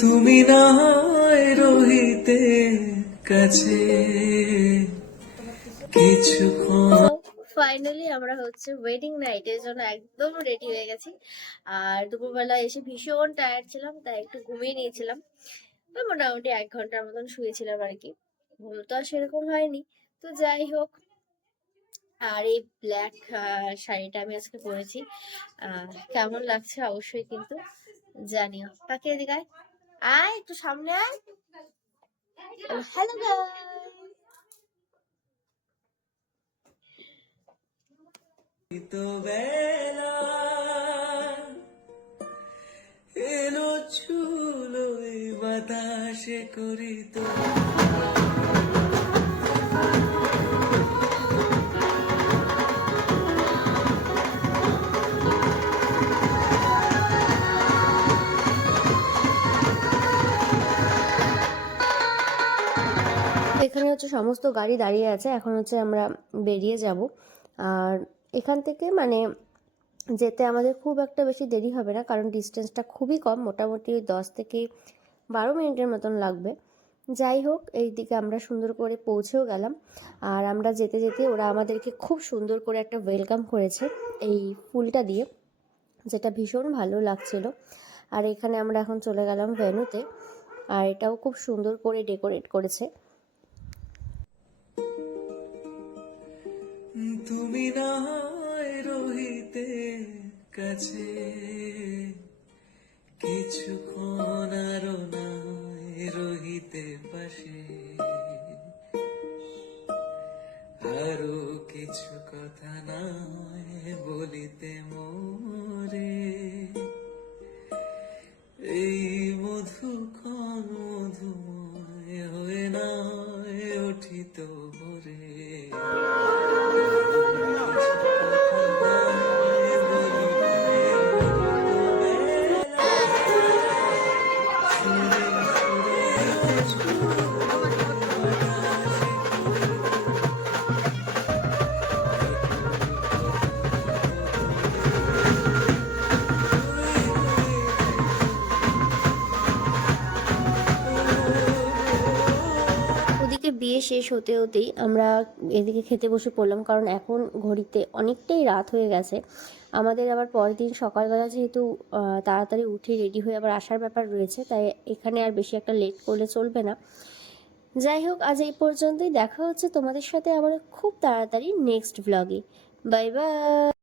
তুমি না হয় রহিতে কাছে কিছুক্ষণ। ফাইনালি আমরা হচ্ছে ওয়েডিং নাইটের জন্য একদম রেডি হয়ে গেছি। আর দুপুরবেলা এসে ভীষণ টায়ার্ড ছিলাম, তাই একটু ঘুমিয়ে নিয়েছিলাম। তো মোটামুটি 1 ঘন্টার মতন শুয়েছিলাম আর কি। ঘুম তো আর সেরকম হয়নি। তো যাই হোক, আর এই ব্ল্যাক শাড়িটা আমি আজকে পরেছি। কেমন লাগছে অবশ্যই কিন্তু জানিও। তাকে এদিকে আয়, আয় একটু সামনে আয়। হ্যালো গাইস, তো বেলা এলো ছুলো বাতাসে করিত। এখানে হচ্ছে সমস্ত গাড়ি দাঁড়িয়ে আছে, এখন হচ্ছে আমরা বেরিয়ে যাব। আর এখান থেকে মানে যেতে আমাদের খুব একটা বেশি দেরি হবে না, কারণ ডিস্টেন্সটা খুবই কম, মোটামুটি 10 থেকে 12 মিনিটের মতন লাগবে। যাই হোক, এই দিকে আমরা সুন্দর করে পৌঁছেও গেলাম। আর আমরা যেতে যেতে ওরা আমাদেরকে খুব সুন্দর করে একটা ওয়েলকাম করেছে এই ফুলটা দিয়ে, যেটা ভীষণ ভালো লাগছিল। আর এখানে আমরা এখন চলে গেলাম ভেন্যুতে, আর এটাও খুব সুন্দর করে ডেকোরেট করেছে। তুমি না হয় রহিতে কাছে কিছুক্ষণ আরো নয় রহিতে পাশে আরো কিছু কথা নয় বলিতে মোরে এই মধুক্ষণ মধুময় হয়ে নয় উঠিত ভরে ওদিকে বিয়ে শেষ হতে হতেই আমরা এদিকে খেতে বসে পড়লাম, কারণ এখন ঘড়িতে অনেকটাই রাত হয়ে গেছে। আমাদের আবার পরের দিন সকালবেলা যেহেতু তাড়াতাড়ি উঠে রেডি হয়ে আবার আসার ব্যাপার রয়েছে, তাই এখানে আর বেশি একটা লেট করলে চলবে না। যাই হোক, আজ এই পর্যন্তই। দেখা হচ্ছে তোমাদের সাথে আবার খুব তাড়াতাড়ি নেক্সট ব্লগে। Bye bye.